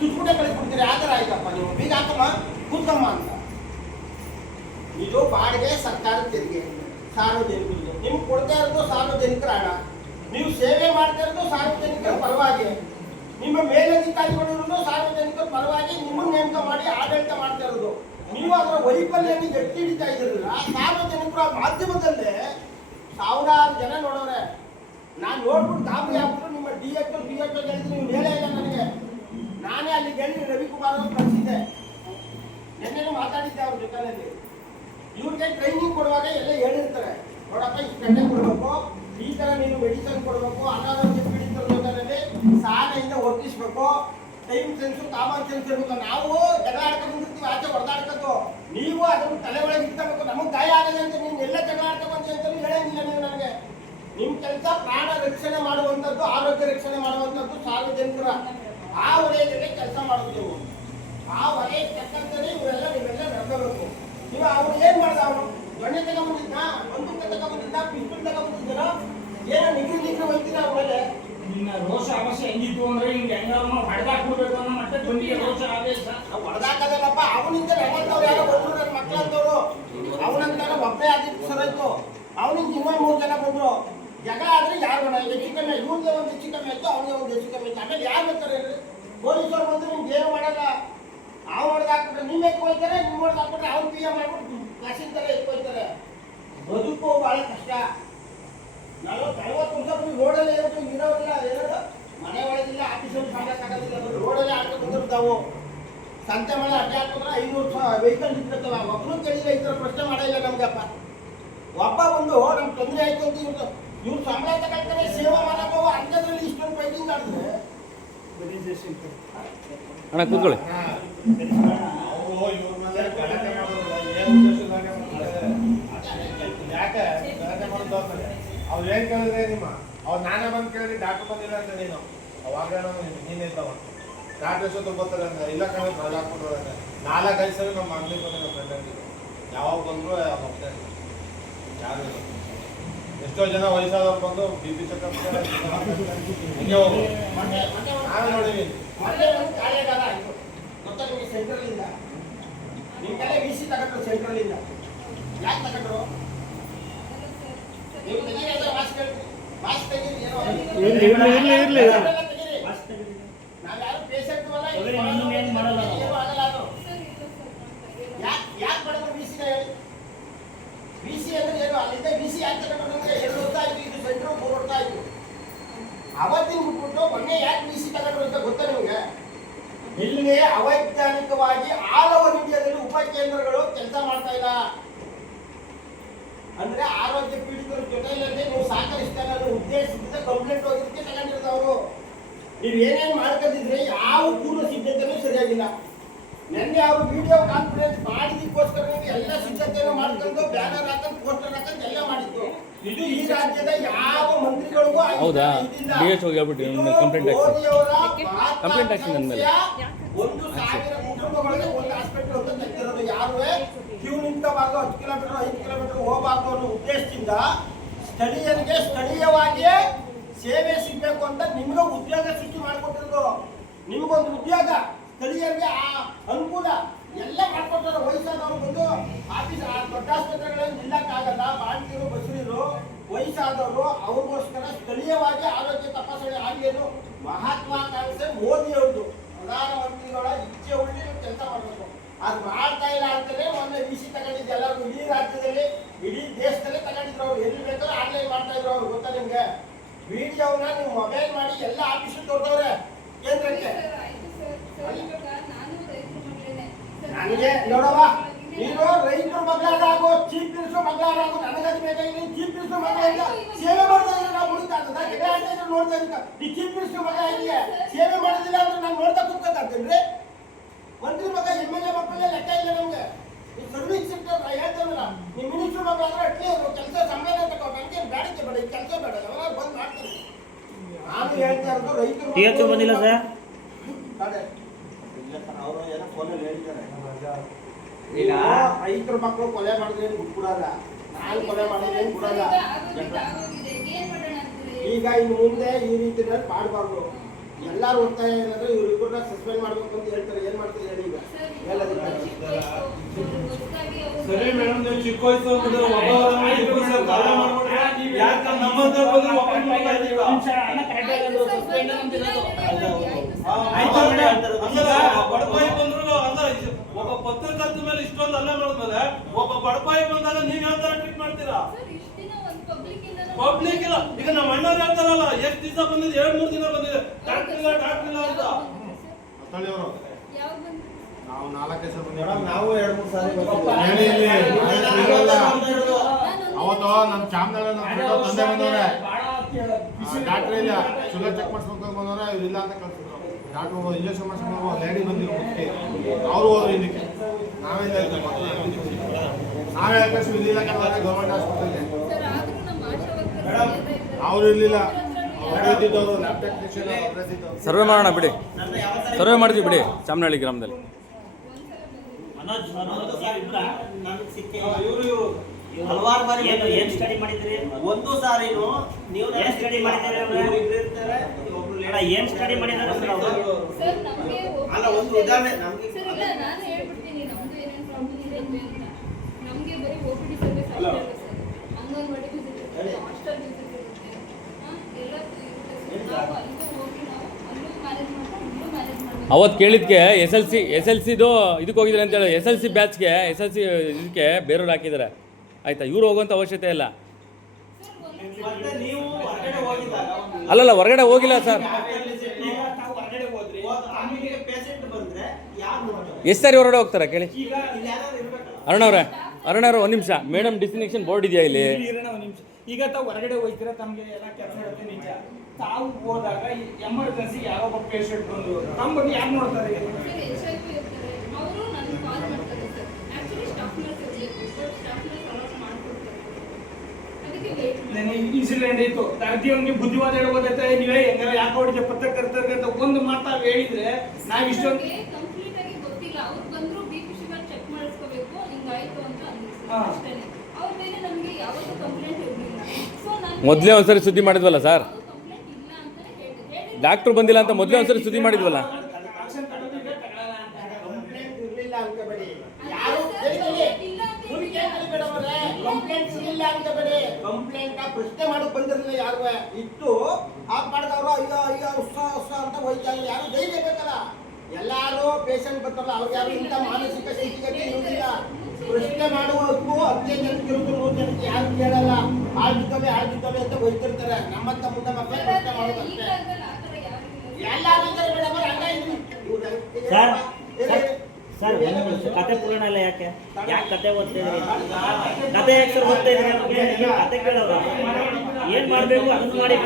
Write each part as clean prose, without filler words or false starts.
ಚುಟ್ಕುಟೆ ಕಳಿಸ್ಬಿಡ್ತೀರಿ. ಆ ಥರ ಆಯ್ತಪ್ಪ ನೀವು. ಬೀಗ ಹಾಕಮ್ಮ ಕೂತ್ಕಮ್ಮ ಅಂತ. ಇದು ಬಾಡಿಗೆ ಸರ್ಕಾರದ ತೆರಿಗೆ, ಸಾರ್ವಜನಿಕರಿಗೆ. ನಿಮ್ಗೆ ಕೊಡ್ತಾ ಇರೋದು ಸಾರ್ವಜನಿಕರ ಹಣ. ನೀವು ಸೇವೆ ಮಾಡ್ತಾ ಇರೋದು ಸಾರ್ವಜನಿಕರ ಪರವಾಗಿ. ನಿಮ್ಮ ಮೇಲಧಿಕಾರಿಗಳಿರೋದು ಸಾರ್ವಜನಿಕರ ಪರವಾಗಿ ನಿಮ್ಮನ್ನು ನೇಮಕ ಮಾಡಿ ಆಡಳಿತ ಮಾಡ್ತಾ ಇರೋದು. ನೀವು ಅದರ ವೈಫಲ್ಯವನ್ನು ಎತ್ತಿ ಹಿಡಿತಾ ಇದ್ದೀರಲ್ಲ. ಸಾರ್ವಜನಿಕರು ಆ ಮಾಧ್ಯಮದಲ್ಲೇ ಸಾವಿರಾರು ಜನ ನೋಡೋರೆ. ನಾನು ನೋಡ್ಬಿಟ್ಟು ಗಾಬರಿ ಆಗ್ಬಿಟ್ಟು ನಿಮ್ಮ DHO ಹೇಳಿದ್ರೆ ನೀವು ಹೇಳೇ ಇಲ್ಲ ನನಗೆ. ನಾನೇ ಅಲ್ಲಿಗೆ ಹೇಳಿ ರವಿಕುಮಾರ್ ಅವರು ಕಳಿಸಿದ್ದೆ. ನಿನ್ನೆನೂ ಮಾತಾಡಿದ್ದೆ ಅವ್ರ ಜೊತೆಯಲ್ಲಿ. ಇವ್ರಿಗೆ ಟ್ರೈನಿಂಗ್ ಕೊಡುವಾಗ ಎಲ್ಲ ಹೇಳಿರ್ತಾರೆ, ನೋಡಪ್ಪ ಇಷ್ಟು ಗಂಟೆ ಕೊಡಬೇಕು, ಈ ಥರ ನೀನು ಮೆಡಿಸನ್ ಕೊಡಬೇಕು, ಅನಾರೋಗ್ಯ ಪೀಡಿತರ ಜೊತೆಯಲ್ಲಿ ಸಾಲೆಯಿಂದ ವರ್ತಿಸ್ಬೇಕು, ಟೈಮ್ ಸೆನ್ಸು ಕಾಮನ್ ಸೆನ್ಸ್ ಇರಬೇಕು. ನಾವು ಜಗಳ ಆಡ್ಕೊಂಡು ಬಂದಿರ್ತೀವಿ, ಆಚೆ ಹೊಡೆದಾಡ್ಕೊಂಡು. ನೀವು ಅದನ್ನು ತಲೆ ಒಳಗೆ ಇಟ್ಕೋಬೇಕು. ನಮಗೆ ಗಾಯ ಆಗದೆ ಅಂತ ನೀನು ಎಲ್ಲ ಜಗಳ ಆಡ್ಕೊಂಡು ಅಂತಲೂ ಹೇಳಂಗಿಲ್ಲ ನೀವು ನನಗೆ. ನಿಮ್ಮ ಕೆಲಸ ಪ್ರಾಣ ರಕ್ಷಣೆ ಮಾಡುವಂಥದ್ದು, ಆರೋಗ್ಯ ರಕ್ಷಣೆ ಮಾಡುವಂಥದ್ದು ಸಾರ್ವಜನಿಕರ ಆ ವಲಯದಲ್ಲಿ ಕೆಲಸ ಮಾಡೋದು ನೀವು. ಆ ವಲಯ ತಕ್ಕಂತಲೇ ನೀವೆಲ್ಲ ನಡ್ಕೋಬೇಕು. ನೀವು ಅವ್ರು ಏನು ಮಾಡ್ದ, ಅವನು ದೊಣ್ಣೆ ತಗೊಂಬಂದಿದ್ದ, ಬಂದೂಕ ತಗೊಂಬಂದಿದ್ದ, ಪಿಸ್ತೂಲ್ ತಗೊಂಬಂದಿದ್ದಾರ, ಏನೋ ನಿಗ್ರಿ ಹೋಗ್ತೀರ ಅವ್ರ ಮೇಲೆ. ನಿನ್ನ ರೋಷ ಅವಶ್ಯ ಹೆಂಗಿತ್ತು ಅಂದ್ರೆ ಹಿಂಗೆ ಹೆಂಗಾರು ಹೊಡೆದಾಕ್ಬಿಡ್ಬೇಕು ಅನ್ನೋ ಮತ್ತೆ ಬಂದಿಗೆ ರೋಷ ಆದೇಶ. ಹೊಡೆದಾಕದಲ್ಲಪ್ಪ. ಅವನಿಂದ ನಮ್ಮಂತವ್ರು ಯಾರೋ ಬಂದ್ರು, ನನ್ನ ಮಕ್ಕಳಂತವ್ರು. ಅವನಂತ ಒಬ್ಬನೇ ಆಗಿದ್ದು ಸರಾಯ್ತು. ಅವನಿಂದ ಇನ್ನೊಂದು 3 ಜನ ಬಂದ್ರು. ಜಗಳ ಆದ್ರೆ ಯಾರು ಬೇಡ, ಹೆಚ್ಚು ಕಮ್ಮಿ. ಇವ್ರಿಗೆ ಒಂದು ಹೆಚ್ಚು ಕಮ್ಮಿ ಆಯ್ತು, ಅವ್ನಿಗೆ ಒಂದು ಹೆಚ್ಚು ಕಮ್ಮಿ ಆಯ್ತು. ಆಮೇಲೆ ಯಾರು ಬರ್ತಾರೆ ಹೇಳಿ? ಪೊಲೀಸರು ಬಂದು ನಿಮ್ಗೆ ಏನು ಮಾಡಲ್ಲ. ಅವ್ನು ಹೊಡೆದಾಕ್ಬಿಟ್ರೆ ನೀವು ಎತ್ಕೊಳ್ತಾರೆ, ನೀವು ಹೊಡೆದಾಕ್ಬಿಟ್ರೆ ಅವ್ನು PM ಮಾಡ್ಬಿಟ್ಟು ಕಸಿನ ಥರ ಎತ್ಕೊಳ್ತಾರೆ. ಬದುಕು ಭಾಳ ಕಷ್ಟ. 40 ವರ್ಷ ರೋಡಲ್ಲಿ ಇರೋಲ್ಲ, ಏನದು ಮನೆ ಒಳಗಿಲ್ಲ, ಆಫೀಸಲ್ಲಿ ಸಾಕಾಗೋದಿಲ್ಲ. ರೋಡಲ್ಲಿ ಆಡ್ಕೊಂಡು ಬಂದಿರ್ತಾವು. ಸಂತೆ ಮಳೆ ಅಡ್ಡೆ ಹಾಕಿದ್ರೆ 500 ವೆಹಿಕಲ್ ನಿಂತಿರ್ತವೆ. ಒಬ್ಬನು ಕೇಳಿಲ್ಲ, ಈ ಥರ ಪ್ರಶ್ನೆ ಮಾಡಿಲ್ಲ ನಮ್ಗಪ್ಪ. ಒಬ್ಬ ಬಂದು ನಮ್ಗೆ ತೊಂದರೆ ಆಯ್ತು ಅಂತ ಇವ್ರು ಸಂಬಳ ತಗೊಳ್ತಾರೆ, ಸೇವಾ ಮಾಡಬೇಕು. ಅಂಥದ್ರಲ್ಲಿ ಇಷ್ಟೊಂದು ಫೈಟಿಂಗ್ ಆಡಿದ್ರೆ ಅಣ್ಣ ಕೂತ್ಕೊಳ್ಳಿ. ಯಾಕೆ ಗಲಾಟೆ ಮಾಡೋದು? ಅವ್ರು ಏನ್ ಕೇಳಿದ್ರೆ ನಿಮ್ಮ ಅವ್ರು ನಾನೇ ಬಂದು ಕೇಳಿ ಡಾಕ್ಟರ್ ಬಂದಿಲ್ಲ ಅಂತ ನೀನು ಅವಾಗ ನೀನೇ ಇದ್ದಾವ ಡಾಕ್ಟರ್ ಎಷ್ಟೊತ್ತು ಬರ್ತಾರೆ ಅಂದ್ರೆ ಇಲ್ಲ ಕಣ 4 ಹಾಕ್ಬಿಟ್ಟು 4-5 ಸರಿ ನಮ್ಮ ಅಂಗಡಿ ಬಂದು ನಮ್ಮ ಫ್ರೆಂಡ್ ಅಂಗಡಿ ಯಾವಾಗ ಬಂದ್ರು ಹೋಗ್ತಾ ಇದ್ರು. ಯಾರು ಇಲ್ಲ. ಎಷ್ಟೋ ಜನ ವಯಸ್ಸಾದವ್ರು ಬಂದು BP ಚೆಕಪ್ ಹಿಂಗೆ ಹೋಗು. ನಾವೇ ನೋಡಿವಿ. ಸೆಂಟ್ರಲಿಂದ ನಿಮ್ಗೆಲ್ಲ VC ತಗೊಂಡ್ರು. ಸೆಂಟ್ರಲಿಂದ ಯಾಕೆ ತಗೊಂಡ್ರು? ನೀವು ತೆಗೀರಿ, ಮಾಸ್ಕ್ ತೆಗೀರಿ. ಇರ್ಲಿ. ನಾವು ಯಾರು ಪೇಷಂಟ್ ಅಲ್ಲ, ಏನು ಮಾಡಲ್ಲ. ಆಗಲ್ಲ. ಅದು ಯಾಕೆ ಮಾಡಿದ್ರು VC ಹೇಳಿ? VC ಅಂದ್ರೆ ಏನು? ಅಲ್ಲಿಂದ VC ಯಾಕೆ ತಗೊಂಡ್ರು ಅಂದ್ರೆ 2 ವರ್ಷ ಆಯ್ತು, ಇದು ಸೆಂಟ್ರ್ 3 ವರ್ಷ ಆಯ್ತು. ಅವತ್ತಿನ ಬಿಟ್ಬಿಟ್ಟು ಮೊನ್ನೆ ಯಾಕೆ VC ತಗೊಂಡ್ರು ಅಂತ ಗೊತ್ತಾ ನಿಮಗೆ? ಇಲ್ಲಿ ಅವೈಜ್ಞಾನಿಕವಾಗಿ ಆಲ್ ಓವರ್ ಇಂಡಿಯಾದಲ್ಲಿ ಉಪಕೇಂದ್ರಗಳು ಕೆಲಸ ಮಾಡ್ತಾ ಇಲ್ಲ. ಅಂದ್ರೆ ಆರೋಗ್ಯ ಪೀಡಿತರ ಜೊತೆಯಲ್ಲೇ ನೀವು ಸಹಕರಿಸ್ತಾರೆ ಅನ್ನೋ ಉದ್ದೇಶದಿಂದ ಕಂಪ್ಲೇಂಟ್ ಹೋಗಿದ್ದಕ್ಕೆ ತಗೊಂಡಿರೋದವರು. ನೀವು ಏನೇನು ಮಾಡ್ಕೊಂಡಿದ್ರೆ ಯಾವ ಪೂರ್ವ ಸಿದ್ಧತೆನೂ ಸರಿಯಾಗಿಲ್ಲ. ನಿನ್ನೆ ಅವರು ವಿಡಿಯೋ ಕಾನ್ಫರೆನ್ಸ್ ಮಾಡಿದಕ್ಕೋಸ್ಕರ ನೀವು ಎಲ್ಲ ಸಿದ್ಧತೆಯನ್ನು ಮಾಡ್ಕೊಂಡು ಬ್ಯಾನರ್ ಹಾಕೊಂಡು ಪೋಸ್ಟರ್ ಹಾಕೊಂಡು ಎಲ್ಲ ಮಾಡಿದ್ದು. ಇದು ಈ ರಾಜ್ಯದ ಯಾವ ಮಂತ್ರಿಗಳಿಗೂ ಹೌದಾ? DHO ಹೇಳ್ಬಿಟ್ಟು ಕಂಪ್ಲೇಂಟ್ ಆಕ್ಷನ್ ನನ್ನ ಮೇಲೆ 1,000 ಕುಟುಂಬಗಳಿಗೆ ಒಂದು ಹಾಸ್ಪಿಟಲ್ ಅಂತ ತೆಗೆದಿರೋದು. ಯಾರುವೇ ಕ್ಯೂ ನಿಂತಬಾರ್ದು, 10 ಕಿಲೋಮೀಟರ್ 5 ಕಿಲೋಮೀಟರ್ ಹೋಗಬಾರ್ದು ಅನ್ನೋ ಉದ್ದೇಶದಿಂದ ಸ್ಥಳೀಯರಿಗೆ ಸ್ಥಳೀಯವಾಗಿಯೇ ಸೇವೆ ಸಿಗಬೇಕು ಅಂತ ನಿಮ್ಗೆ ಉದ್ಯೋಗ ಸೃಷ್ಟಿ ಮಾಡಿಕೊಟ್ಟಿರೋದು. ನಿಮಗೊಂದು ಉದ್ಯೋಗ, ಸ್ಥಳೀಯರಿಗೆ ಅನುಕೂಲ ಎಲ್ಲ ಮಾಡ್ಕೊಟ್ಟಾರೆ. ವಯಸ್ಸಾದವರು ಬಂದು ಆಫೀಸ್ ದೊಡ್ಡ ಆಸ್ಪತ್ರೆಗಳಲ್ಲಿ ನಿಲ್ಲಕ್ಕಾಗಲ್ಲ. ಬಾಣತಿರು ಬಸರಿರು ವಯಸ್ಸಾದವರು ಅವ್ರಿಗೋಸ್ಕರ ಸ್ಥಳೀಯವಾಗಿ ಆರೋಗ್ಯ ತಪಾಸಣೆ ಆಗಲೇನು ಮಹತ್ವಾಕಾಂಕ್ಷೆ ಮೋದಿ ಅವ್ರದ್ದು. ಪ್ರಧಾನಮಂತ್ರಿಗಳ ಇಚ್ಛೆ ಉಳ್ಳಿ ಕೆಲಸ ಮಾಡಬೇಕು. ಅದು ಮಾಡ್ತಾ ಇಲ್ಲ ಅಂತಲೇ ಮೊನ್ನೆ VC ತಗೊಂಡಿದ್ದು. ಎಲ್ಲರೂ ಇಡೀ ರಾಜ್ಯದಲ್ಲಿ ಇಡೀ ದೇಶದಲ್ಲೇ ತಗೊಂಡಿದ್ರು. ಅವ್ರು ಎಲ್ಲಿ ಬೇಕಾದ್ರೂ ಆನ್ಲೈನ್ ಮಾಡ್ತಾ ಇದ್ರು. ಅವ್ರು ಗೊತ್ತಾ ನಿಮ್ಗೆ? ವಿಡಿಯೋವನ್ನ ನೀವು ಮೊಬೈಲ್ ಮಾಡಿ ಎಲ್ಲ ಆಫೀಸ್ ತೋರ್ದವ್ರೆ ಕೇಂದ್ರಕ್ಕೆ. ನನಗೆ ನೋಡವ, ನೀನು ರೈತರ ಮಗಳಾಗೋ, ಚೀಫ್ ಮಿನಿಸ್ಟರ್ ಮಗಳಾಗೋ, ನನಗದು ಬೇಕಾಗಿಲ್ಲ. ಚೀಫ್ ಮಿನಿಸ್ಟರ್ ಮಗಳಿಂದ ಸೇವೆ ಮಾಡ್ತಾ ಇದ್ರೆ ನಾವು ಹುಡುಕ್ತಾಗ್ತದ? ಜಗಳ ಆಡ್ತಾ ಇದ್ರೆ ನೋಡ್ತಾ ಇದ್ದ ಈ ಚೀಫ್ ಮಿನಿಸ್ಟರ್ ಮಗ ಇದೆಯಾ? ಸೇವೆ ಮಾಡೋದಿಲ್ಲ ಅಂದ್ರೆ ನಾನು ನೋಡ್ತಾ ಕೂತ್ಕೊತಾಗ್ತೇನ್ರಿ? ಮಂತ್ರಿ ಮಗ MLA ಮಕ್ಕಳೇ ಲೆಕ್ಕ ಇಲ್ಲ ನಮ್ಗೆ. ಈ ಸರ್ವಿಸ್ ಸೆಕ್ಟರ್ ಹೇಳ್ತಾರಲ್ಲ, ನೀವು ಮಿನಿಸ್ಟರ್ ಮಗ ಅಂದ್ರೆ ಅಟ್ಲೀಸ್ಟ್ ಕೆಲಸ ಸಂಬಳ ತಗೋ. ನನಗೆ ಬೇಡಕ್ಕೆ ಬೇಡ, ಈ ಕೆಲಸ ಬೇಡ, ಯಾವಾಗ ಬಂದು ಮಾಡ್ತಾರೆ. ನಾನು ಹೇಳ್ತಾ ಇರೋದು ರೈತರು DHO ಬಂದಿಲ್ಲ ಸರ್. ಅವರು ಏನೋ ಫೋನಲ್ಲಿ ಹೇಳಿದ್ದಾರೆ, ಈಗ ರೈತರ ಮಕ್ಕಳು ಕೊಲೆ ಮಾಡಿದ್ರೆ ಬಿಟ್ಬಿಡಲ್ಲ, ನಾನು ಕೊಲೆ ಮಾಡಿದ್ರೆ ಬಿಡಲ್ಲ. ಈಗ ಇನ್ನು ಮುಂದೆ ಈ ರೀತಿಯಲ್ಲಿ ಮಾಡಬಾರ್ದು. ಎಲ್ಲರೂ ಒತ್ತಾಯ ಏನಂದ್ರೆ ಇವ್ರಿಬ್ಬರನ್ನ ಸಸ್ಪೆಂಡ್ ಮಾಡಬೇಕು ಚಿಕ್ಕ ವಯಸ್ಸು ಅಂದ್ಬಿಟ್ಟು ಒಬ್ಬ ಇಬ್ಬರು ಕಾರಣ ಮಾಡ್ಬಿಟ್ರೆ ಯಾಕೆ ನಮ್ಮಂತ ಬಂದು ಒಬ್ಬ ಬಡಪಾಯಿ ಬಂದ್ರು ಅಲ್ಲ ಒಬ್ಬ ಪತ್ರಕರ್ತ ಮೇಲೆ ಇಷ್ಟೊಂದು ಅಲ್ಲ ಮಾಡಿದ್ಮೇಲೆ ಒಬ್ಬ ಬಡಪಾಯಿ ಬಂದಾಗ ನೀವ್ ಯಾವ ತರ ಟ್ರೀಟ್ ಮಾಡ್ತೀರಾ? ಪಬ್ಲಿಕ್ ಇಲ್ಲ. ಈಗ ನಮ್ಮ ಅಣ್ಣವ್ರು ಹೇಳ್ತಾರಲ್ಲ ಎಷ್ಟು ದಿವಸ ಬಂದಿದೆ, 2-3 ದಿನ ಬಂದಿದೆ, ಡಾಕ್ಟರ್ ಇಲ್ಲ ಅಂತ. ಸ್ಥಳೀಯರು ನಾವು 4 ಸಲ ಮೇಡಮ್ ನಾವು 2-3 ಸಾರಿ ಅವತ್ತು ನಮ್ಮ ಚಾಮರಾಜ ತಂದೆ ಬಂದವ್ರೆ, ಡಾಕ್ಟರ್ ಇಲ್ಲ ಶುಗರ್ ಚೆಕ್ ಮಾಡಿಸ್ಬೇಕು ಬಂದವ್ರೆ, ಇವ್ರು ಇಲ್ಲ ಅಂತ ಕಳ್ಸಿದ್ರು. ಡಾಕ್ಟರ್ ಇಂಜೆಕ್ಷನ್ ಮಾಡಿಸ್ಕೊಂಡು ಲೇಡಿ ಬಂದಿದ್ರು ಅವರು ಹೋದ್ರು ಇದಕ್ಕೆ. ನಾವೇ ಕಳ್ಸಿ ಇಲ್ಲಿಲ್ಲ ಗೌರ್ಮೆಂಟ್ ಹಾಸ್ಪಿಟಲ್ಗೆ ಅವ್ರು ಇರ್ಲಿಲ್ಲ. ಇದ್ದಿದ್ದವರು ಲ್ಯಾಬ್ ಟೆಕ್ನಿಷಿಯನ್ ಸರ್ವೆ ಮಾಡೋಣ ಬಿಡಿ, ಸರ್ವೆ ಮಾಡ್ತೀವಿ ಬಿಡಿ ಚಾಮನಹಳ್ಳಿ ಗ್ರಾಮದಲ್ಲಿ. ಹಲವಾರು ಬಾರಿ ಏನ್ ಸ್ಟಡಿ ಮಾಡಿದ್ರಿ? ಒಂದು ಸಾರಿನು ನೀವು ಏನ್ ಸ್ಟಡಿ ಮಾಡಿದ್ರಿ? ಏನ್ ಸ್ಟಡಿ ಮಾಡಿದಾರೆ ಅಲ್ಲ ಒಂದು ಉದಾಹರಣೆ ನಮಗೆ ನಾನು ಹೇಳ್ಬಿಡ್ತೀನಿ ನಮ್ದು ಏನೇನು ಪ್ರಾಬ್ಲಮ್ ಇದೆ ಅಂತ. ನಮಗೆ ಬರೀ ಓಪಿಡಿ ಸರ್ವಿಸ್ ಅಷ್ಟೇ ಅಲ್ಲ ಸರ್, ಅಂಗನವಾಡಿ ವಿಸಿಟ್ ಇರುತ್ತೆ, ಹಾಸ್ಟೆಲ್ ವಿಸಿಟ್ ಇರುತ್ತೆ, ಎಲ್ಲ ಇರುತ್ತೆ. ನಾವು ಅಲ್ಲಿಗೂ ಹೋಗಿ ನಾವು ಅಲ್ಲೂ ಮ್ಯಾನೇಜ್ ಮಾಡ್ಕೊಂಡು ಇಲ್ಲೂ ಮ್ಯಾನೇಜ್ ಮಾಡ್ಬೇಕು. ಅವತ್ತು ಕೇಳಿದ್ಕೆ ಎಸ್ ಎಲ್ ಸಿದು ಇದಕ್ಕೆ ಹೋಗಿದ್ದಾರೆ ಅಂತೇಳಿ SLC ಬ್ಯಾಚ್ಗೆ SLC ಇದಕ್ಕೆ ಬೇರೆಯವ್ರು ಹಾಕಿದ್ದಾರೆ ಆಯಿತಾ. ಇವ್ರು ಹೋಗುವಂಥ ಅವಶ್ಯಕತೆ ಇಲ್ಲ. ಮತ್ತೆ ನೀವು ಹೊರಗಡೆ ಹೋಗಿದಾಗ ಅಲ್ಲಲ್ಲ ಹೊರಗಡೆ ಹೋಗಿಲ್ಲ ಸರ್. ಹೊರಗಡೆ ಹೋದ್ರಿ ಆಮೇಲೆ ಪೇಷಂಟ್ ಬಂದ್ರೆ ಯಾರು ನೋಡ್ತಾರೆ? ಎಷ್ಟು ಸಾರಿ ಹೊರಗಡೆ ಹೋಗ್ತಾರೆ ಕೇಳಿ ಈಗ ಇಲ್ಲಿ ಯಾರು ಇರ್ಬೇಕಲ್ಲ. ಅರುಣವ್ರೆ ಒಂದು ನಿಮಿಷ. ಮೇಡಮ್ ಡಿಸ್ಟಿಂಕ್ಷನ್ ಬೋರ್ಡ್ ಇದೆಯಾ ಇಲ್ಲಿ? ಈಗ ತಾವು ಹೊರಗಡೆ ಹೋಗ್ತೀರಾ, ತಮಗೆ ಎಲ್ಲ ಕೆಲಸ ಇರುತ್ತೆ ನಿಜ. ತಾವು ಹೋದಾಗ ಎಮರ್ಜೆನ್ಸಿ ಯಾರೋ ಒಬ್ಬ ಪೇಷಂಟ್ ಬಂದು ತಮ್ಮ ಬಗ್ಗೆ ಯಾರು ನೋಡ್ತಾರೆ? HIV ಇರ್ತಾರೆ, ಅವರು ನನಗೆ ಕಾಲ್ ಮಾಡ್ತಾರೆ ಸರ್. ಆ್ಯಕ್ಚುಲಿ ಸ್ಟಾಫ್ ನರ್ಸ್ ಇರಬೇಕು, ಬಟ್ ಸ್ಟಾಫ್ ನರ್ಸ್ ಅಲೌಟ್ ಮಾಡ್ಕೊಡ್ತಾರೆ. ಅದಕ್ಕೆ ವೇಟ್ ಮಾಡಿ ಇನ್ಸಿಡೆಂಟ್ ಇತ್ತು, ದರ್ದಿಯವ್ನಿಗೆ ಬುದ್ಧಿವಾದ ಹೇಳ್ಬೋದೈತೆ, ನೀವೇ ಹೆಂಗಾರ ಯಾಕೆ ಹೊಡಿಗೆ ಪತ್ರಕರ್ತರಿಗೆ ಅಂತ ಒಂದು ಮಾತಾಗಿ ಹೇಳಿದ್ರೆ ನಾವು ಇಷ್ಟೊಂದು ಕಂಪ್ಲೀಟ್ ಆಗಿ ಗೊತ್ತಿಲ್ಲ. ಅವ್ರು ಬಂದ್ರು BP ಶುಗರ್ ಚೆಕ್ ಮಾಡಿಸ್ಕೋಬೇಕು, ಹಿಂಗಾಯ್ತು ಅಂತ ಅಂದಿದ್ರು ಅಷ್ಟೇ. ಅವ್ರ ಮೇಲೆ ನಮಗೆ ಯಾವತ್ತೂ ಕಂಪ್ಲೇಂಟ್ ಇರಲಿಲ್ಲ. ಸೊ ನಾನು ಮೊದಲೇ ಒಂದ್ಸರಿ ಸುದ್ದಿ ಮಾಡಿದ್ವಲ್ಲ ಸರ್, ಕಂಪ್ಲೇಂಟ್ ಇಲ್ಲ ಅಂತಾನೆ ಹೇಳಿದೆ. ಡಾಕ್ಟ್ರು ಬಂದಿಲ್ಲ ಅಂತ ಮೊದಲೇ ಒಂದ್ಸರಿ ಸುದ್ದಿ ಮಾಡಿದ್ವಲ್ಲ. ಕಂಪ್ಲೇಂಟ್ ಇರಲಿಲ್ಲ ಅನ್ಕೋಬೇಡಿ. ಯಾರು ಕಂಪ್ಲೇಂಟ್ ಇರಲಿಲ್ಲ ಅನ್ಕೋಬೇಡಿ. ಕಂಪ್ಲೇಂಟ್ ಪ್ರಶ್ನೆ ಮಾಡಕ್ ಬಂದಿರಲಿಲ್ಲ ಯಾರು ಇತ್ತು ಆ ಮಾಡಿದವರು ಅಯ್ಯೋ ಉತ್ಸ ಅಂತ ಹೋಯ್ತಾ ಇದ್ರು. ಯಾರು ಧೈರ್ಯ ಬೇಕಲ್ಲ. ಎಲ್ಲಾರು ಪೇಷಂಟ್ ಬರ್ತಾರಲ್ಲ ಅವ್ರಿಗೆ ಯಾರು ಇಂಥ ಮಾನಸಿಕ ಸ್ಥಿತಿಗತಿ ಇರುವುದಿಲ್ಲ. ಪ್ರಶ್ನೆ ಮಾಡುವಕ್ಕೂ 15 ಜನಕ್ಕೆ ಇರುತ್ತೆ, 100 ಜನಕ್ಕೆ ಯಾರು ಕೇಳಲ್ಲ. ಆಳ್ದಿದ್ದವೆ ಅಂತ ಹೋಯ್ತಿರ್ತಾರೆ. ನಮ್ಮಂತ ಮುಂದೆ ಮಕ್ಕಳು ಪ್ರಶ್ನೆ ಮಾಡೋದು ಅಷ್ಟೇ. ಎಲ್ಲಾರು ಇದ್ದಾರೆ ಮೇಡಮ್, ಹಂಗ ಸರ್ ಕತೆ ಪೂರ್ಣ ಇಲ್ಲ. ಯಾಕೆ ಕತೆ ಓದ್ತಿದ್ರಿ? ಕತೆ ಯಾಕೆ ಸರ್ ಓದ್ತಾ ಇದ್ರಿ? ನಮಗೆ ಕತೆ ಕೇಳೋರು ಏನ್ ಮಾಡ್ಬೇಕು ಅದನ್ನ ಮಾಡಿ.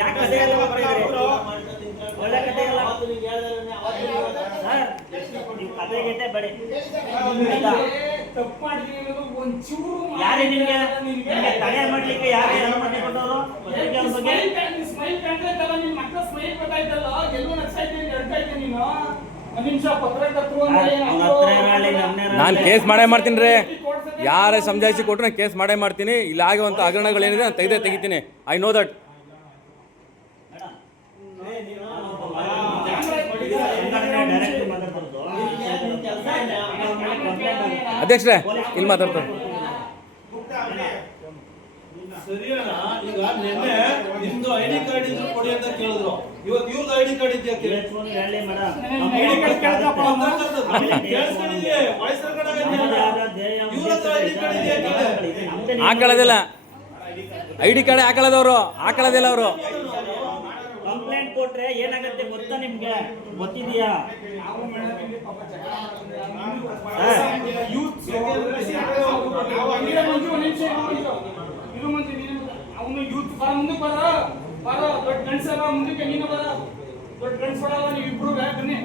ಯಾಕೆ ಕತೆ ಎಲ್ಲ ಓದ್ತಿದ್ರಿ? ಒಳ್ಳೆ ಕತೆ ಎಲ್ಲ ಸರ್ ನೀವು ಕತೆ ಗೀತೆ ಬೇಡಿ. ತಪ್ಪು ಮಾಡಿದೀನಿ ಅನ್ನೋದು ಒಂಚೂರು ಯಾರೇ ನಿಮ್ಗೆ ತಡೆ ಮಾಡ್ಲಿಕ್ಕೆ ಯಾರೇ ಅನುಮತಿ ಕೊಟ್ಟವರು? ಸ್ಮೈಲ್ ಕಾಣ್ತೈತಲ್ಲ, ನಿನ್ ಮಕ್ಕಳ ಸ್ಮೈಲ್ ಗೊತ್ತಾಯ್ತಲ್ಲ, ಎಲ್ಲೂ ನಗ್ಸಾಯ್ತೀನಿ ಹೇಳ್ತಾಯ್ತೀನಿ ನೀನು. ಒಂದ್ ನಿಮಿಷ ಪತ್ರಕರ್ತರು ನಾನು ಕೇಸ್ ಮಾಡೇ ಮಾಡ್ತೀನಿ ರೀ. ಯಾರೇ ಸಮಜಾಯಿಸಿ ಕೊಟ್ಟರು ನಾನು ಕೇಸ್ ಮಾಡೇ ಮಾಡ್ತೀನಿ. ಇಲ್ಲ ಆಗುವಂಥ ಹಗರಣಗಳೇನಿದೆ ನಾನು ತೆಗಿತೀನಿ. I know that. ಅಧ್ಯಕ್ಷರೇ ಇಲ್ಲಿ ಮಾತಾಡ್ತಾರೆ. ಸರಿಯಣ್ಣ. ಈಗ ನಿನ್ನೆ ನಿಮ್ದು ID ಕಾರ್ಡ್ ಇದ್ರು ಕೊಡಿ ಅಂತ ಕೇಳಿದ್ರು. ಇವತ್ತು ಇವ್ರದ್ದು ID ಕಾರ್ಡ್ ಇದೆಯಾ ಕೇಳಿ? ಹಾಕೊಳ್ಳೋದಿಲ್ಲ. ID ಕಾರ್ಡ್ ಹಾಕೊಳ್ಳೋದಿಲ್ಲ ಅವರು. ಕಂಪ್ಲೇಂಟ್ ಕೊಟ್ರೆ ಏನಾಗುತ್ತೆ ಗೊತ್ತಾ ನಿಮ್ಗೆ? ಗೊತ್ತಿದೆಯಾ? ಅವನು ಯೂತ್ ಬರ ಮುಂದಕ್ಕೆ ಬರೋ ದೊಡ್ಡ ಗಂಡಸರ ಮುಂದಕ್ಕೆ ನೀನು ದೊಡ್ಡ ಗಂಡಸರಲ್ಲ, ನೀವು ಇಬ್ರು ಬನ್ನಿ.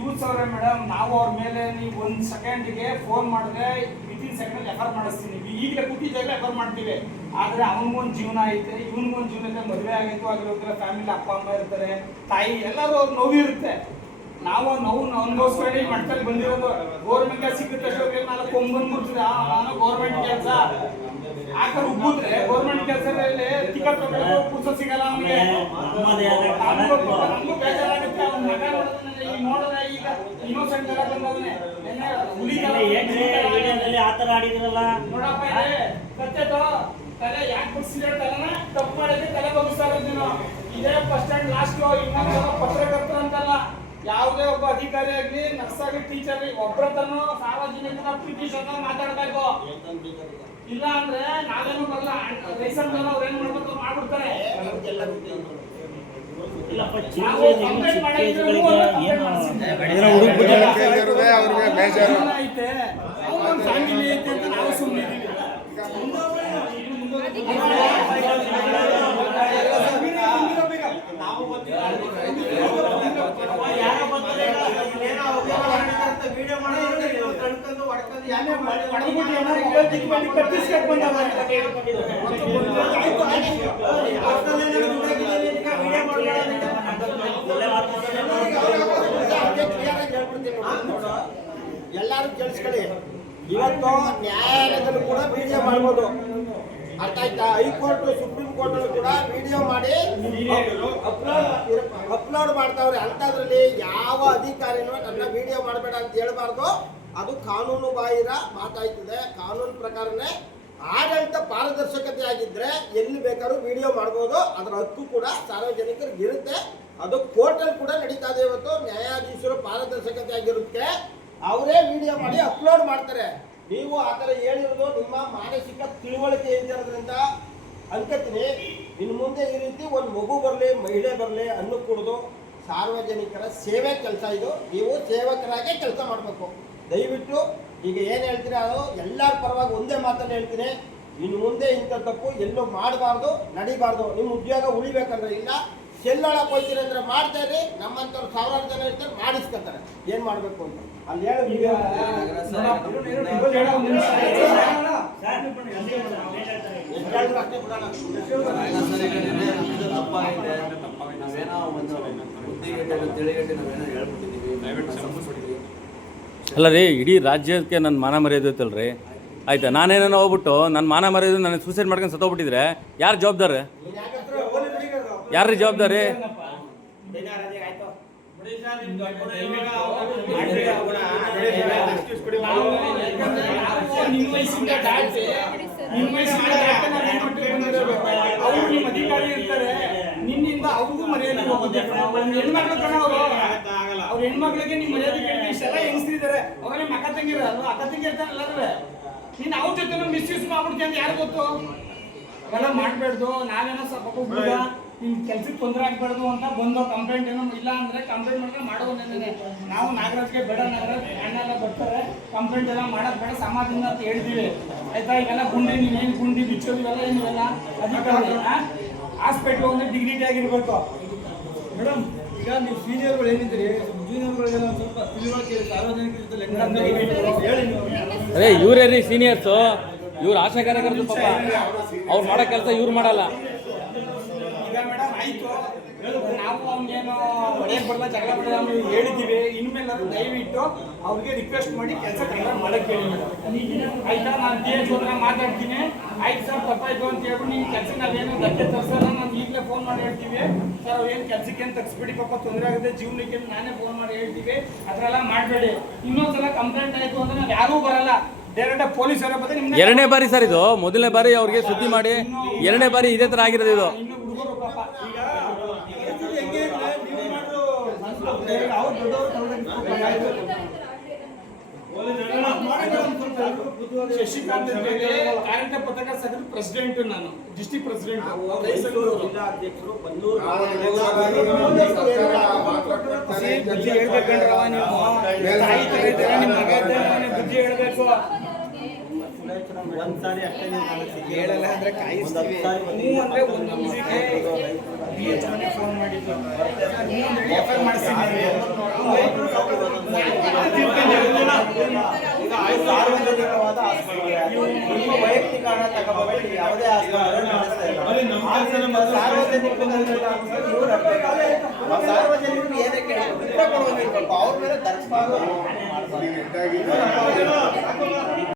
ಯೂತ್ಸ್ ಅವ್ರೆ ಮೇಡಮ್, ನಾವು ಅವ್ರ ಮೇಲೆ ನೀವು 1 ಸೆಕೆಂಡ್ಗೆ ಫೋನ್ ಮಾಡಿದ್ರೆ ವಿತಿನ್ ಸೆಕೆಂಡ್ ಎಫರ್ ಮಾಡಿಸ್ತೀನಿ. ಈಗಲೇ ಕೂತಿದ್ದಾಗಲೇ ಎಫರ್ ಮಾಡ್ತೀವಿ. ಆದ್ರೆ ಅವನಿಗೊಂದು ಜೀವನ ಐತೆ, ಇವನಿಗೊಂದು ಜೀವನ ಐತೆ. ಮದುವೆ ಆಗಿತ್ತು, ಆಗಿರೋದ್ರ ಫ್ಯಾಮಿಲಿ ಅಪ್ಪ ಅಮ್ಮ ಇರ್ತಾರೆ, ತಾಯಿ ಎಲ್ಲರೂ ಅವ್ರ ನೋವು ಇರುತ್ತೆ. ನಾವು ಅನುಭವಿಸ್ಕೊಂಡು ಈ ಮಟ್ಟದಲ್ಲಿ ಬಂದಿರೋದು. ಗೌರ್ಮೆಂಟ್ ಸಿಗುತ್ತೆ ಅಷ್ಟೊತ್ತಿಗೆ 4 ಕೊಂಬಂದ್ಬಿಡ್ತಿದೆ. ನಾನು ಗೌರ್ಮೆಂಟ್ ಕೆಲಸ ಆಕರ್ ಉಬ್ಬಿದ್ರೆ ಗೌರ್ಮೆಂಟ್ ಕೆಲಸದಲ್ಲಿ ಟಿಕೆಟ್ ತಗೊಳ್ಳೋದು ಪುಸ್ತಕ ಸಿಗಲ್ಲ ಅವನಿಗೆ. ನಮಗೂ ಬೇಜಾರಾಗುತ್ತೆ. ಅವ್ನ ಮಗ ನೋಡಿದ್ರೆ ಈಗ ಇನ್ನೋಸೆಂಟ್ ತರ ಬಂದವನೇ ನೆನ್ನೆ ಹುಲಿ ತರ ಏನ್ರಿ ವಿಡಿಯೋದಲ್ಲಿ ಆ ಥರ ಆಡಿದ್ರಲ್ಲ? ನೋಡಪ್ಪ ಇದೆ ಕತ್ತೆತೋ ತಲೆ ಯಾಕೆ ಬಿಡಿಸಿದ್ರೆ ತಲೆನ ತಪ್ಪು ಮಾಡಿದ್ರೆ ತಲೆ ಬಗ್ಗಿಸ್ತಾ ಇರೋದು ನೀನು. ಇದೇ ಫಸ್ಟ್ ಸ್ಟ್ಯಾಂಡ್ ಲಾಸ್ಟ್ ಇನ್ನೊಂದು ಪತ್ರಕರ್ತರು ಅಂತಲ್ಲ, ಯಾವುದೇ ಒಬ್ಬ ಅಧಿಕಾರಿ ಆಗ್ಲಿ ನರ್ಸ್ ಆಗ್ಲಿ ಟೀಚರ್ ಆಗ್ಲಿ ಒಬ್ಬರ ತನೂ ಸಾರ್ವಜನಿಕರ ಪ್ರೀತಿಶೋಧ ಮಾತಾಡ್ಬೇಕು. ಇಲ್ಲ ಅಂದ್ರೆ ನಾವೇನು ಬರಲ್ಲ, ರೈಸನ್ ಅವ್ರು ಏನ್ ಮಾಡ್ಬೇಕು ಮಾಡ್ಬಿಡ್ತಾರೆ. ಇಲ್ಲಪ್ಪ, ನಾವು ಕಂಪ್ಲೇಂಟ್ ಮಾಡಿದ್ರೆ ಅವ್ರಿಗೆ ಬೇಜಾರು. ಐತೆ ಅವ್ರ ಫ್ಯಾಮಿಲಿ ಐತೆ ಅಂತ ನಾವು ಸುಮ್ಮನೆ ಎಲ್ಲಾರು ಕೇಳಿಸ್ಕೊಳ್ಳಿ. ಇವತ್ತು ನ್ಯಾಯಾಲಯದಲ್ಲೂ ಕೂಡ ವಿಡಿಯೋ ಮಾಡ್ಬೋದು, ಅರ್ಥ ಆಯ್ತಾ? ಹೈಕೋರ್ಟ್ ಸುಪ್ರೀಂ ಕೋರ್ಟ್ ಅಲ್ಲೂ ಕೂಡ ವಿಡಿಯೋ ಮಾಡಿ ಅಪ್ಲೋಡ್ ಮಾಡ್ತಾವ್ರೆ. ಅಂತದ್ರಲ್ಲಿ ಯಾವ ಅಧಿಕಾರಿನೂ ನನ್ನ ವಿಡಿಯೋ ಮಾಡಬೇಡ ಅಂತ ಹೇಳ್ಬಾರ್ದು. ಅದು ಕಾನೂನು ಬಾಹಿರ ಮಾತಾಯ್ತದೆ. ಕಾನೂನು ಪ್ರಕಾರನೇ ಆಡಳಿತ ಪಾರದರ್ಶಕತೆ ಆಗಿದ್ರೆ ಎಲ್ಲಿ ಬೇಕಾದ್ರೂ ವಿಡಿಯೋ ಮಾಡ್ಬೋದು. ಅದರ ಹಕ್ಕು ಕೂಡ ಸಾರ್ವಜನಿಕರಿಗೆ ಇರುತ್ತೆ. ಅದು ಕೋರ್ಟಲ್ಲಿ ಕೂಡ ನಡೀತಾ ಇದೆ. ಇವತ್ತು ನ್ಯಾಯಾಧೀಶರು ಪಾರದರ್ಶಕತೆ ಆಗಿರುತ್ತೆ, ಅವರೇ ವಿಡಿಯೋ ಮಾಡಿ ಅಪ್ಲೋಡ್ ಮಾಡ್ತಾರೆ. ನೀವು ಆ ಥರ ಹೇಳಿರೋದು ನಿಮ್ಮ ಮಾನಸಿಕ ತಿಳುವಳಿಕೆ ಇದ್ದಿರೋದ್ರಿಂದ ಅನ್ಕೋತೀನಿ. ಇನ್ನು ಮುಂದೆ ಈ ರೀತಿ ಒಂದು ಮಗು ಬರಲಿ ಮಹಿಳೆ ಬರಲಿ ಅನ್ನೋ ಕೂಡದು ಸಾರ್ವಜನಿಕರ ಸೇವೆ ಕೆಲಸ ಇದು. ನೀವು ಸೇವಕರಾಗೇ ಕೆಲಸ ಮಾಡಬೇಕು. ದಯವಿಟ್ಟು ಈಗ ಏನು ಹೇಳ್ತೀರಾ ಅದು ಎಲ್ಲರ ಪರವಾಗಿ ಒಂದೇ ಮಾತನ್ನು ಹೇಳ್ತೀನಿ. ಇನ್ನು ಮುಂದೆ ಇಂಥ ತಪ್ಪು ಎಲ್ಲೂ ಮಾಡಬಾರ್ದು, ನಡಿಬಾರ್ದು. ನಿಮ್ಮ ಉದ್ಯೋಗ ಉಳಿಬೇಕಂದ್ರೆ ಇಲ್ಲ ಚೆಲ್ಲೊಳಗೆ ಹೋಗ್ತೀರಿ ಅಂದ್ರೆ ಮಾಡ್ತಾ ಇರಿ. ನಮ್ಮಂಥವ್ರು ಸಾವಿರಾರು ಜನ ಇರ್ತಾರೆ, ಮಾಡಿಸ್ಕೊತಾರೆ. ಏನು ಮಾಡಬೇಕು ಅಂತ ಅಲ್ಲಿ ಹೇಳಿ. ಅಷ್ಟೇ ಬಿಡೋಣ. ಅಲ್ಲ ರೀ, ಇಡೀ ರಾಜ್ಯಕ್ಕೆ ನನ್ನ ಮಾನ ಮರ್ಯಾದೆ ಐತಲ್ರಿ. ಆಯ್ತಾ, ನಾನೇನೋ ಹೋಗ್ಬಿಟ್ಟು ನನ್ನ ಮಾನ ಮರ್ಯಾದೆ ನಾನು ಸೂಸೈಡ್ ಮಾಡ್ಕೊಂಡು ಸತ್ತೋಗ್ಬಿಟ್ಟಿದ್ರೆ ಯಾರು ಜವಾಬ್ದಾರಿ? ಯಾರ್ರೀ ಜವಾಬ್ದಾರಿ? ಅವರು ನಿಮ್ಮ ಅಧಿಕಾರಿ ಇರ್ತಾರೆ, ನಿನ್ನಿಂದ ಅವ್ರಿಗೂ ಮರ್ಯಾದೆ ಹೋಗುತ್ತೆ. ಹೆಣ್ಮಕ್ಳು ಕಣ ಅವರು, ಅವ್ರ ಹೆಣ್ಮಕ್ಳಿಗೆ ನಿಮ್ ಮರ್ಯಾದೆ ಕೇಳಿ ಇಷ್ಟೆಲ್ಲ ಹೆಂಗಸ್ತಿದ್ದಾರೆ. ಅವ್ರ ನಿಮ್ಮ ಅಕ್ಕ ತಂಗಿರ ಅಕ್ಕ ತಂಗಿ ಇರ್ತಾರೆ ಎಲ್ಲರೂ. ನೀನ್ ಅವ್ರ ಜೊತೆ ಮಿಸ್ಯೂಸ್ ಮಾಡ್ಬಿಡ್ತೀಯ ಅಂತ ಯಾರು ಗೊತ್ತು? ಎಲ್ಲ ಮಾಡ್ಬೇಡ್ದು. ನಾವೇನೋ ಸ್ವಲ್ಪ ಹುಡುಗ ನಿಮ್ ಕೆಲ್ಸಕ್ಕೆ ತೊಂದರೆ ಆಗ್ಬಾರ್ದು ಅಂತ ಬಂದು ಕಂಪ್ಲೇಂಟ್ ಏನೋ ಇಲ್ಲ ಅಂದ್ರೆ ಕಂಪ್ಲೇಂಟ್ ಮಾಡಿದ್ರೆ ಮಾಡೋದೇನೆ. ನಾವು ನಾಗರಾಜ್ಗೆ ಬೇಡ, ನಾಗರಾಜ್ ಅಣ್ಣೆಲ್ಲ ಬರ್ತಾರೆ, ಕಂಪ್ಲೇಂಟ್ ಎಲ್ಲ ಮಾಡೋದು ಬೇಡ ಸಮಾಜದಿಂದ ಅಂತ ಹೇಳ್ತೀವಿ. ಆಯ್ತಾ? ಈಗೆಲ್ಲ ಗುಂಡಿ ನೀವೇನು ಗುಂಡಿ ಬಿಚ್ಚೋದು ಇವೆಲ್ಲ ಏನಿವೆಲ್ಲ ಅಧಿಕಾರಿ ಹಾಸ್ಪಿಟ್ಲ್ ಹೋಗಿ ಡಿಗ್ನಿಟಿ ಆಗಿರ್ಬೇಕು. ಮೇಡಮ್, ಈಗ ನೀವು ಸೀನಿಯರ್ಗಳು ಏನಿದ್ದೀರಿ, ಜೂನಿಯರ್ಗಳಿಗೆಲ್ಲ ಸ್ವಲ್ಪ ತಿಳುವಳಿಕೆ ಸಾರ್ವಜನಿಕರ ಹೇಳಿ ನೀವು. ಅದೇ ಇವರೇ ರೀ ಸೀನಿಯರ್ಸು, ಇವ್ರು ಆಶಾ ಕಾರ್ಯಕರ್ತರು. ಪಾಪ ಅವ್ರು ಮಾಡೋ ಕೆಲಸ ಇವ್ರು ಮಾಡಲ್ಲ. ಈಗ ಮೇಡಮ್ ಆಯ್ತು, ನಾವು ಅವ್ನೇನು ಹೊಡೆಯಕ್ಕೆ ಬರಲ್ಲ, ಜಗಳ ಬರಲ್ಲ ನಾವು ಹೇಳಿದ್ದೀವಿ. ಇನ್ಮೇಲೆ ದಯವಿಟ್ಟು ಅವ್ರಿಗೆ ರಿಕ್ವೆಸ್ಟ್ ಮಾಡಿ ಕೆಲಸ ಕೈಗೊಂಡು ಮಾಡಕ್ಕೆ ಹೇಳಿ ಮೇಡಮ್. ಆಯ್ತಾ? ನಾನು DH ಹತ್ರ ಮಾತಾಡ್ತೀನಿ. ಆಯ್ತು ಸರ್ ತಪ್ಪಾಯ್ತು ಅಂತ ಹೇಳ್ಬಿಟ್ಟು ನೀವು ಕೆಲಸ ನಾವೇನು ಧಕ್ಕೆ ತರಿಸಲ್ಲ, ನಾನು ಈಗಲೇ ಫೋನ್ ಮಾಡಿ ಹೇಳ್ತೀವಿ ಸರ್. ಅವೇನು ಕೆಲಸಕ್ಕೆ ಏನು ತಗ್ಸ್ಬಿಡಿ, ಪಾಪ ತೊಂದರೆ ಆಗುತ್ತೆ ಜೀವನಕ್ಕೆ, ನಾನೇ ಫೋನ್ ಮಾಡಿ ಹೇಳ್ತೀವಿ. ಅದರೆಲ್ಲ ಮಾಡಬೇಡಿ. ಇನ್ನೊಂದ್ಸಲ ಕಂಪ್ಲೇಂಟ್ ಆಯಿತು ಅಂದ್ರೆ ನಾವು ಯಾರೂ ಬರಲ್ಲ, ಡೈರೆಕ್ಟ್ ಪೊಲೀಸರ ಬಂದ್ರೆ ನಿಮ್ಗೆ. ಎರಡನೇ ಬಾರಿ ಸರ್ ಇದು, ಮೊದಲನೇ ಬಾರಿ ಅವ್ರಿಗೆ ಸುದ್ದಿ ಮಾಡಿ ಎರಡನೇ ಬಾರಿ ಇದೇ ಥರ ಆಗಿರೋದು ಇದು. ಇನ್ನು ಹುಡುಗರು ಪಾಪ ಈಗ ಶಶಿಕಾಂತ್ ಕಾರ್ಯಕ ಪತ್ರಕರ್ತರ ಸಂಘದ ಪ್ರೆಸಿಡೆಂಟ್, ನಾನು ಡಿಸ್ಟ್ರಿಕ್ಟ್ ಪ್ರೆಸಿಡೆಂಟ್. ಜಿಲ್ಲಾಧ್ಯಕ್ಷರು ಬನ್ನೂರು ಬುದ್ಧಿ ಹೇಳ್ಬೇಕಂಡ್ರವ ನೀವು. ತಾಯಿ ತರ ಇದ್ದಾರೆ, ನಿಮ್ಮ ಮಗ ಇದ್ದಾನೆ, ಬುದ್ಧಿ ಹೇಳ್ಬೇಕು. ಒಂದ್ಸಾರಿ ಅಷ್ಟೇ ಹೇಳಲ್ಲ ಅಂದ್ರೆ ಕಾಯಿಸ್ತೀವಿ. ನೀವು ಅಂದ್ರೆ ಒಂದು ನಿಮಿಷಕ್ಕೆ DH ಮನೆ ಫೋನ್ ಮಾಡಿದ್ದು FIR ಮಾಡಿಸ್ತೀನಿ. ಸಾರ್ವಜನಿಕವಾದ ನಿಮ್ಮ ವೈಯಕ್ತಿಕ ಹಣ ತಗೋಬೇಕು, ಯಾವುದೇ ಸಾರ್ವಜನಿಕರು ಏನಕ್ಕೆ ಅವ್ರ ಮೇಲೆ ತರಿಸ್ಬಾರ್ದು.